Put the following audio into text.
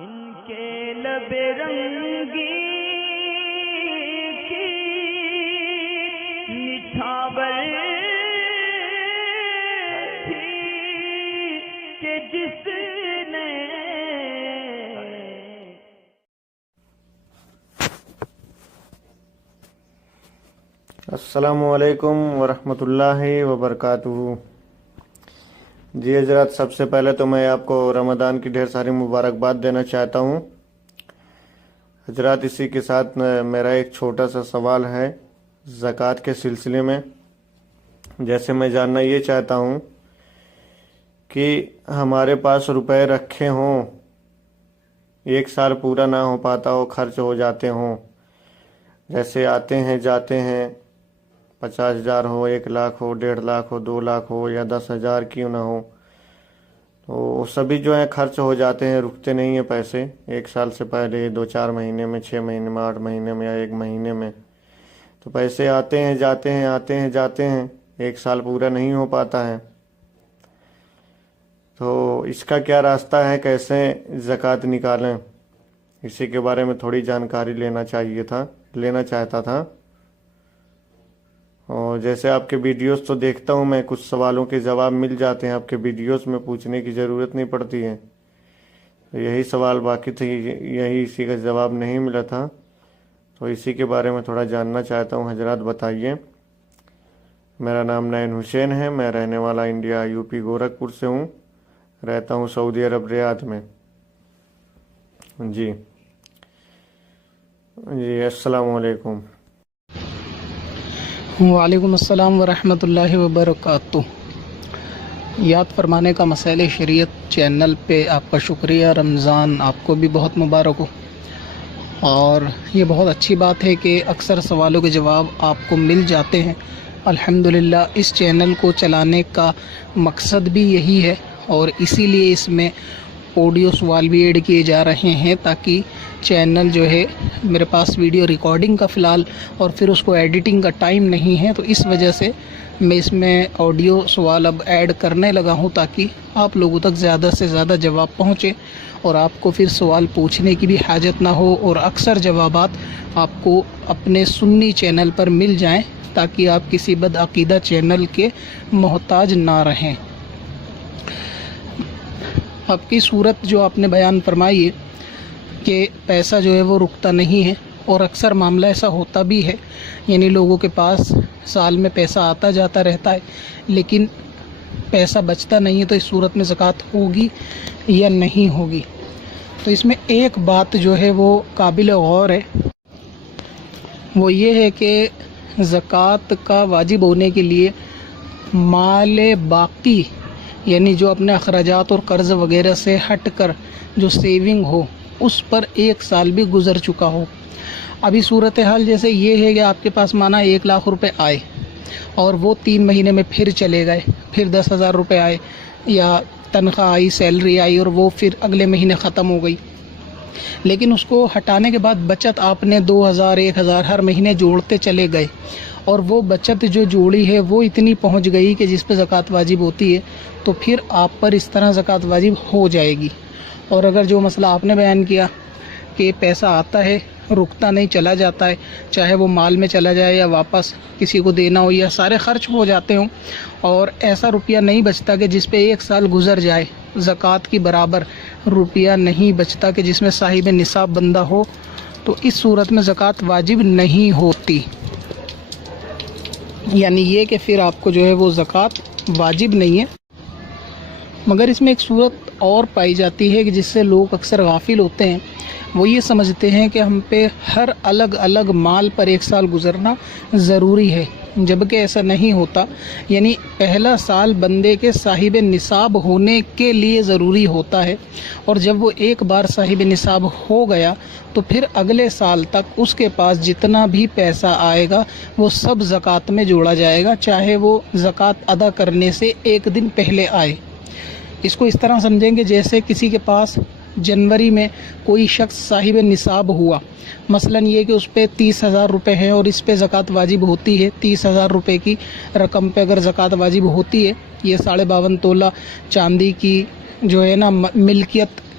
ان کے لب رنگی کی نچھاور تھی کہ جس نے السلام علیکم ورحمۃ اللہ وبرکاتہ۔ جی حضرات، سب سے پہلے تو میں آپ کو رمضان کی ڈھیر ساری مبارکباد دینا چاہتا ہوں۔ حضرات، اسی کے ساتھ میرا ایک چھوٹا سا سوال ہے زکوٰۃ کے سلسلے میں۔ جیسے میں جاننا یہ چاہتا ہوں کہ ہمارے پاس روپے رکھے ہوں، ایک سال پورا نہ ہو پاتا ہو، خرچ ہو جاتے ہوں، جیسے آتے ہیں جاتے ہیں، 50,000 ہو، 1 لاکھ ہو، 1.5 لاکھ ہو، 2 لاکھ ہو یا 10,000 کیوں نہ ہو، تو سبھی جو ہیں خرچ ہو جاتے ہیں، رکتے نہیں ہیں پیسے ایک سال سے پہلے، 2-4 مہینے میں، 6 مہینے میں، 8 مہینے میں یا 1 مہینے میں، تو پیسے آتے ہیں جاتے ہیں، آتے ہیں جاتے ہیں، ایک سال پورا نہیں ہو پاتا ہے۔ تو اس کا کیا راستہ ہے، کیسے زکوٰۃ نکالیں، اسی کے بارے میں تھوڑی جانکاری لینا چاہتا تھا۔ اور جیسے آپ کے ویڈیوز تو دیکھتا ہوں میں، کچھ سوالوں کے جواب مل جاتے ہیں آپ کے ویڈیوز میں، پوچھنے کی ضرورت نہیں پڑتی ہے۔ یہی سوال باقی تھے، اسی کا جواب نہیں ملا تھا، تو اسی کے بارے میں تھوڑا جاننا چاہتا ہوں۔ حضرات بتائیے۔ میرا نام نعیم حسین ہے، میں رہنے والا انڈیا یوپی گورکھپور سے ہوں، رہتا ہوں سعودی عرب ریاض میں۔ جی السلام علیکم۔ وعلیکم السلام ورحمۃ اللہ وبرکاتہ۔ یاد فرمانے کا مسائل شریعت چینل پہ آپ کا شکریہ۔ رمضان آپ کو بھی بہت مبارک ہو، اور یہ بہت اچھی بات ہے کہ اکثر سوالوں کے جواب آپ کو مل جاتے ہیں۔ الحمدللہ اس چینل کو چلانے کا مقصد بھی یہی ہے، اور اسی لیے اس میں آڈیو سوال بھی ایڈ کیے جا رہے ہیں، تاکہ چینل جو ہے، میرے پاس ویڈیو ریکارڈنگ کا فی الحال اور پھر اس کو ایڈیٹنگ کا ٹائم نہیں ہے، تو اس وجہ سے میں اس میں آڈیو سوال اب ایڈ کرنے لگا ہوں، تاکہ آپ لوگوں تک زیادہ سے زیادہ جواب پہنچے اور آپ کو پھر سوال پوچھنے کی بھی حاجت نہ ہو، اور اکثر جوابات آپ کو اپنے سنی چینل پر مل جائیں، تاکہ آپ کسی بدعقیدہ چینل کے محتاج نہ رہیں۔ آپ کی صورت جو آپ نے بیان فرمائی ہے کہ پیسہ جو ہے وہ رکتا نہیں ہے، اور اکثر معاملہ ایسا ہوتا بھی ہے، یعنی لوگوں کے پاس سال میں پیسہ آتا جاتا رہتا ہے لیکن پیسہ بچتا نہیں ہے، تو اس صورت میں زکوٰۃ ہوگی یا نہیں ہوگی؟ تو اس میں ایک بات جو ہے وہ قابل غور ہے، وہ یہ ہے کہ زکوٰۃ کا واجب ہونے کے لیے مال باقی، یعنی جو اپنے اخراجات اور قرض وغیرہ سے ہٹ کر جو سیونگ ہو، اس پر 1 سال بھی گزر چکا ہو۔ ابھی صورتحال جیسے یہ ہے کہ آپ کے پاس مانا 1 لاکھ روپے آئے، اور وہ 3 مہینے میں پھر چلے گئے، پھر 10,000 روپے آئے، یا تنخواہ آئی، سیلری آئی، اور وہ پھر اگلے مہینے ختم ہو گئی، لیکن اس کو ہٹانے کے بعد بچت آپ نے 2,000 1,000 ہر مہینے جوڑتے چلے گئے، اور وہ بچت جو جوڑی ہے وہ اتنی پہنچ گئی کہ جس پہ زکوٰۃ واجب ہوتی ہے، تو پھر آپ پر اس طرح زکوٰۃ واجب ہو جائے گی۔ اور اگر جو مسئلہ آپ نے بیان کیا کہ پیسہ آتا ہے، رکتا نہیں، چلا جاتا ہے، چاہے وہ مال میں چلا جائے یا واپس کسی کو دینا ہو، یا سارے خرچ ہو جاتے ہوں، اور ایسا روپیہ نہیں بچتا کہ جس پہ 1 سال گزر جائے، زکوٰۃ کی برابر روپیہ نہیں بچتا کہ جس میں صاحب نصاب بندہ ہو، تو اس صورت میں زکوٰۃ واجب نہیں ہوتی۔ یعنی یہ کہ پھر آپ کو جو ہے وہ زکوٰۃ واجب نہیں ہے۔ مگر اس میں ایک صورت اور پائی جاتی ہے کہ جس سے لوگ اکثر غافل ہوتے ہیں، وہ یہ سمجھتے ہیں کہ ہم پہ ہر الگ الگ مال پر 1 سال گزرنا ضروری ہے، جبکہ ایسا نہیں ہوتا۔ یعنی پہلا سال بندے کے صاحب نصاب ہونے کے لیے ضروری ہوتا ہے، اور جب وہ ایک بار صاحب نصاب ہو گیا تو پھر اگلے سال تک اس کے پاس جتنا بھی پیسہ آئے گا وہ سب زکوٰۃ میں جوڑا جائے گا، چاہے وہ زکوٰۃ ادا کرنے سے 1 دن پہلے آئے۔ اس کو اس طرح سمجھیں گے جیسے کسی کے پاس جنوری میں کوئی شخص صاحب نصاب ہوا، مثلا یہ کہ اس پہ 30,000 روپے ہیں اور اس پہ زکوٰۃ واجب ہوتی ہے، 30,000 روپے کی رقم پہ اگر زکوٰۃ واجب ہوتی ہے، یہ 52.5 تولہ چاندی کی جو ہے نا ملکیت